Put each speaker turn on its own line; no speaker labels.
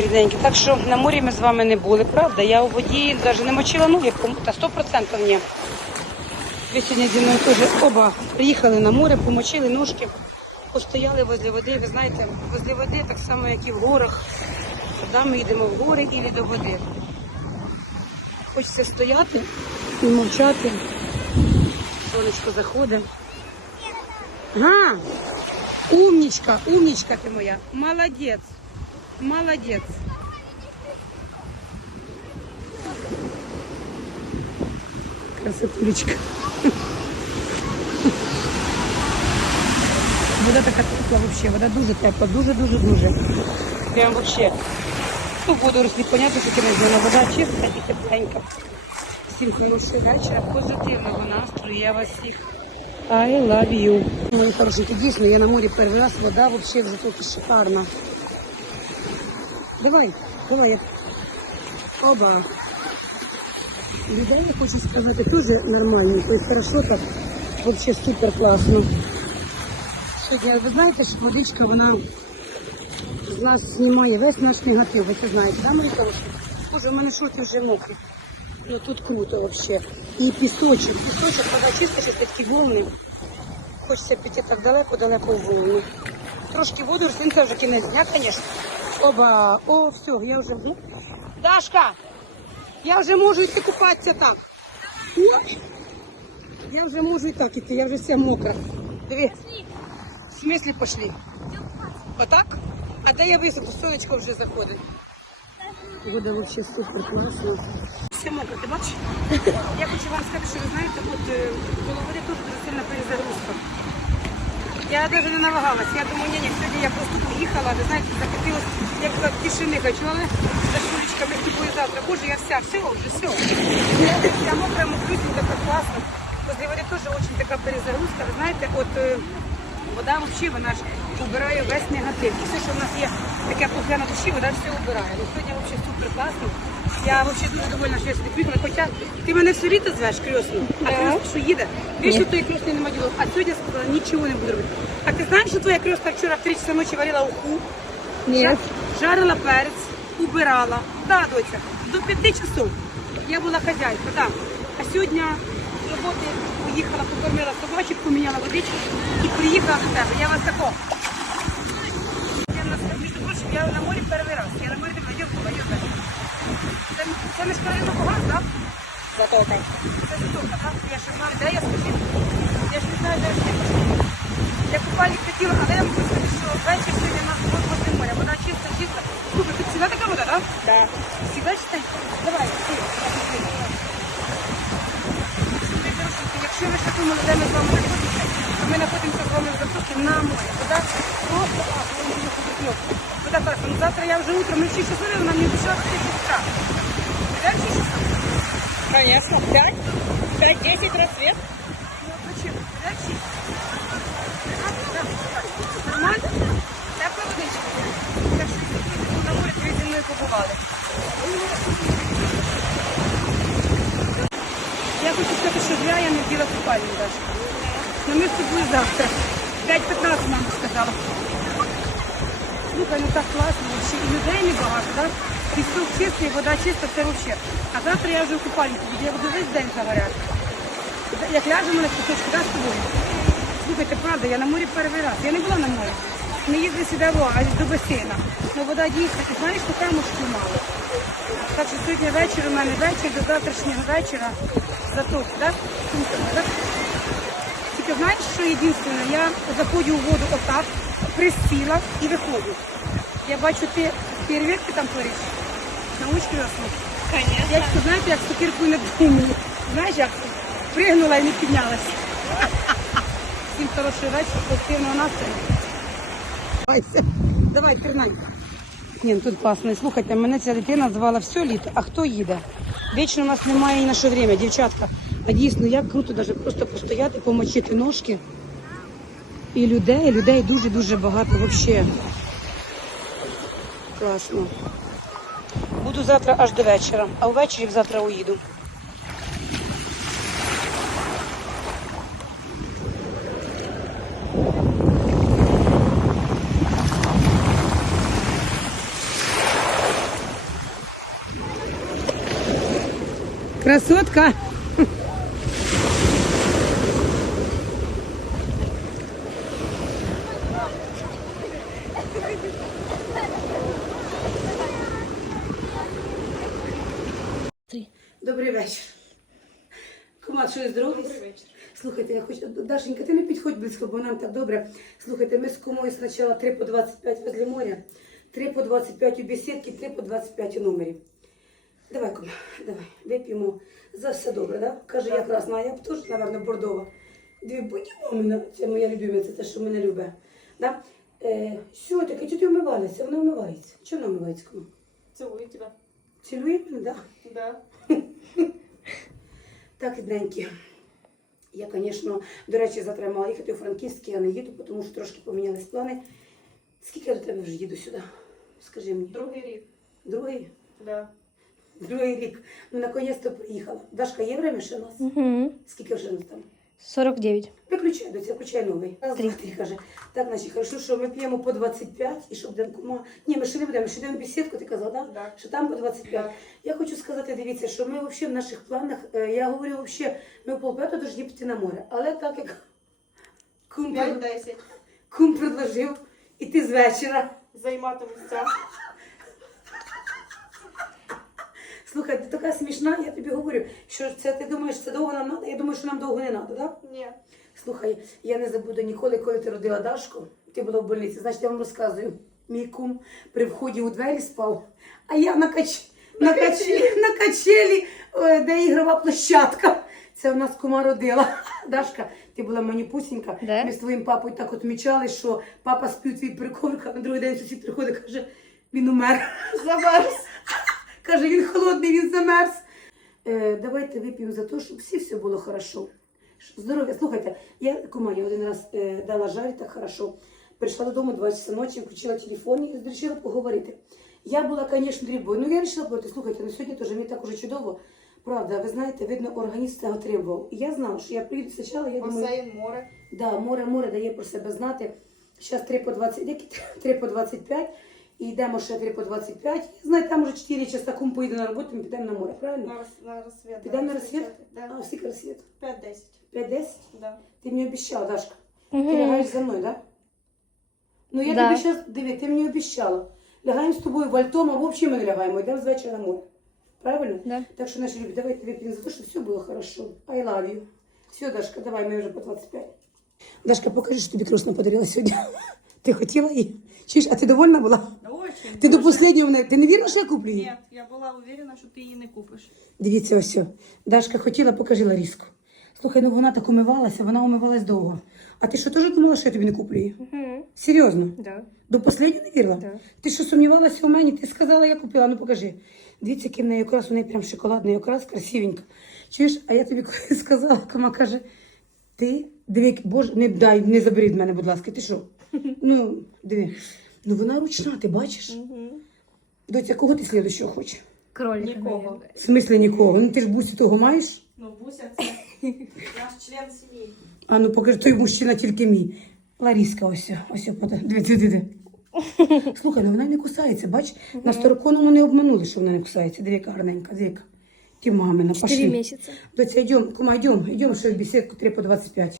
рідненькі. Так що на морі ми з вами не були, правда? Я у воді навіть не мочила ноги, та 100% ні. Ви сьогодні зі мною теж оба приїхали на море, помочили ножки, постояли возле води. Ви знаєте, возле води так само, як і в горах. Туди ми йдемо в гори і до води. Хочеться стояти і мовчати. Сонечко заходить. Га! Умничка, умничка ти моя. Молодець. Молодець. Красотулечка. Вода така тепла вообще, вода дуже тепла, дуже-дуже-дуже. Прям вообще. Ну, водорослі, понятно, що не знаю, вода чиста і тепленька. Всім хорошого вечора, позитивного настрою. Я вас всіх I love you. Мої хорошенькі, дійсно, я на морі перший раз, вода вообще вже тут шикарна. Давай, давай. я- Оба. Людей, хочу сказати, дуже нормальні. Тобто хорошо так, вообще супер класно. Сьогодні, ви знаєте, що водичка, вона з нас знімає весь наш негатив, ви це знаєте, да, Маріка? Боже, у мене шорти вже мокрі. Ну тут круто вообще. І пісочок, пісочок, вода чиста, щось такі волни. Хочеться піти так далеко-далеко в волну. Трошки воду, це вже кінець дня, звісно. Оба, о, все, я вже. Ну. Дашка! Я вже можу йти купатися. Ой. Я вже можу і так іти, я вже вся мокра. Диви. В смислі пошли? Отак? А де я високо? Сонечко вже заходить. Вода взагалі супер класно. Все мокро, ти бачиш? Я хочу вам сказати, що ви знаєте, от е, коло води дуже дуже сильна перезагрузка. Я навіть не намагалась. Я думаю, ні, ні, сьогодні я просто поїхала, ви знаєте, захотілося, як була тишини хочу, але за шулечками тобою завтра. Боже, я вся, все, вже все. Я мокра, мокрюсь, так класно. Возле води теж дуже така перезагрузка. Ви знаєте, от е, вода взагалі, вона ж убирає весь негатив. І все, що в нас є таке пухля на душі, вода все убирає. Ну, сьогодні взагалі супер класно. Я взагалі дуже довольна, що я сюди приїхала. Хоча ти мене все літо звеш крьосну, а крьосна що їде. Більше тої крьосної нема діло. А сьогодні я сказала, нічого не буду робити. А ти знаєш, що твоя крьоска вчора в 3 часа ночі варила уху?
Ні.
Жарила перець, убирала. Да, доця, до 5 часов. Я була хазяйка, так. А сьогодні з роботи поїхала, покормила собачок, поміняла водичку і приїхала до тебе. Я вас тако. Я на я на морі перший раз. Я на морі така йовкова, йовка. Це, це не шкарина погас, так?
Затока.
Це затока, так? Я ще знаю, де я скажу. Я ж не знаю, де я скажу. Я купальник хотіла, але я можу сказати, що вечір сьогодні у нас возле моря. Вода чиста, чиста. Слухай, тут всегда така вода, так?
Да.
Всегда чистенька? Давай, ти. Якщо ви таку молоде, ми з вами знаходимося, то ми знаходимося з вами в Затоці на морі. Вода Вода класна. Ну, завтра я вже утром, ми в 6 часов, вона мені пішла в 6 часа. Йдемо в 6 часов?
Конечно. Пять. Пять-десять рассвет.
Ну, зачем? Йдемо в 6? Нормально? Тепла водичка. Так що сьогодні на морі ви зі мною побували. Я хочу сказати, що зря я не вділа купальник навіть. Ну ми з тобою завтра. 5-15 мама сказала. Слухай, ну так класно, і людей небагато, так? Пісок чистий, вода чиста, це взагалі. А завтра я вже в купальнику я буду весь день загоряти. Як ляжемо на пісочку, так, з тобою? Слухайте, правда, я на морі перший раз. Я не була на морі. Ми їздили сюди аж до басейна. Ну вода дійсно, ти знаєш, що камушки мало. Так що сьогодні вечір у мене вечір до завтрашнього вечора заточу, так? Так? Тільки знаєш, що єдине, я заходжу у воду отак, присіла і виходжу. Я бачу, ти фейерверки там твориш. Научки ясно.
Конечно.
Я що, знаєте, як з цукіркою не думаю. Знаєш, як пригнула і не піднялась. Всім хорошого вечора, позитивного настрою. Давай, давай, пірнай. Ні, ну тут класно. Слухайте, мене ця дитина звала все літо, а хто їде? Вічно у нас немає ні на що время, дівчатка. А дійсно, як круто даже просто постояти, помочити ножки. І людей, людей дуже-дуже багато взагалі. Класно. Буду завтра аж до вечора, а ввечері завтра уїду. Красотка! Добрий вечір. Кума, що здоровий?
Добрий вечір.
Слухайте, я хочу. Дашенька, ти не підходь близько, бо нам так добре. Слухайте, ми з кумою спочатку 3 по 25 возле моря, 3 по 25 у бесідки, 3 по 25 у номері. Давай, кума, давай, вип'ємо за все добре, да? Каже, я красна, а я б теж, мабуть, бордова. Дві будь-яка мене, це моя любимиця, це те, що мене любить. Да? Е, що таке, чи ти вмивалася? Вона вмивається. Чому вона вмивається, кума?
Целую тебя.
Цілує мене, да?
Да.
Так, рідненькі. Я, звісно, до речі, завтра мала їхати у Франківськ, я не їду, тому що трошки помінялись плани. Скільки я до тебе вже їду сюди? Скажи мені.
Другий рік.
Другий?
Да.
Другий рік. Ну, наконець-то приїхала. Дашка, є время ще у нас?
Угу.
Скільки вже нас там?
49.
Виключай, доця, включай новий. Раз, два, три, каже. Так, значить, хорошо, що ми п'ємо по 25, і щоб будемо кума... Ні, ми ще не будемо, ми ще йдемо в бесідку, ти казала, да?
Да.
Що там по 25.
Да.
Я хочу сказати, дивіться, що ми взагалі в наших планах, е, я говорю взагалі, ми в полп'яту повинні піти на море. Але так як кум,
5-10.
кум предложив іти з вечора.
Займатимуся.
Слухай, ти така смішна, я тобі говорю, що це ти думаєш, це довго нам треба? Я думаю, що нам довго не треба, так?
Ні.
Слухай, я не забуду ніколи, коли ти родила Дашку, ти була в больниці. Значить, я вам розказую. Мій кум при вході у двері спав, а я на, кач... на, качелі, на качелі, е, де ігрова площадка. Це в нас кума родила. Дашка, ти була маніпусінька.
Да?
Ми з твоїм папою так от мічали, що папа спів твій прикормка, а на другий день сусід приходить, каже, він умер.
Замерз.
Каже, він холодний, він замерз. Е, давайте вип'ємо за те, щоб всі все було хорошо. Здоров'я. Слухайте, я кума, я один раз е, дала жарь так хорошо. Прийшла додому 2 часа ночі, включила телефон і вирішила поговорити. Я була, звісно, дрібою. Ну я вирішила поговорити. Слухайте, ну сьогодні теж мені так уже чудово. Правда, ви знаєте, видно, організм це отримував. І я знала, що я приїду спочатку, я думаю,
Басейн, море.
Да, море, море дає про себе знати. Зараз 3 по 20, які 3 по 25, і йдемо ще 3 по 25. Знаєте, там вже 4 часа кум поїде на роботу, ми підемо на море, правильно?
На, на розсвіт.
Підемо на розсвіт?
Да.
А, скільки розсвіт?
5-10.
5-10?
Да.
Ти мені обіцяла, Дашка. Ти лягаєш за мною, так? Да? Ну я
Да.
тобі зараз, диви, ти мені обіцяла. Лягаємо з тобою в Альтом, а взагалі ми не лягаємо, йдемо з вечора на море. Правильно?
Да.
Так що, наші любі, давайте вип'ємо за те, щоб все було хорошо. I love you. Все, Дашка, давай, ми вже по 25. Дашка, покажи, що тобі красну подарила сьогодні. Ти хотіла її? Чуєш, а ти довольна була?
Очень.
Ти до останнього мене, ти не вірила, що я куплю її?
Ні, я була уверена, що ти її не купиш.
Дивіться, ось. о. Дашка хотіла, покажи Ларіску. Слухай, ну вона так умивалася, вона умивалась довго. А ти що теж думала, що я тобі не куплю її?
Угу.
Серйозно?
Да.
До останнього не вірила?
Да.
Ти що сумнівалася у мені? Ти сказала, я купила, ну покажи. Дивіться, який в неї окрас, у неї прям шоколадний окрас, красивенько. Чуєш, а я тобі сказала, кама каже, ти диви, боже, не дай, не забери від мене, будь ласка, ти що? Ну, диви. Ну вона ручна, ти бачиш?
Угу.
Доця, кого ти слідущого хочеш?
Кролик.
Нікого.
В смислі нікого? Ну ти ж бусі того маєш?
Ну, Буся, це наш член сім'ї.
А ну покажи, той мужчина тільки мій. Ларіска, ось, ось, пода. Диви, диви, диви. Слухай, ну вона не кусається, бач? На староконому не обманули, що вона не кусається. Диви, яка гарненька, диви. яка. Ти мамина,
Четыре
пошли.
месяца.
Доця, йдем, кума, йдем, йдем, ще в бесідку 3 по 25.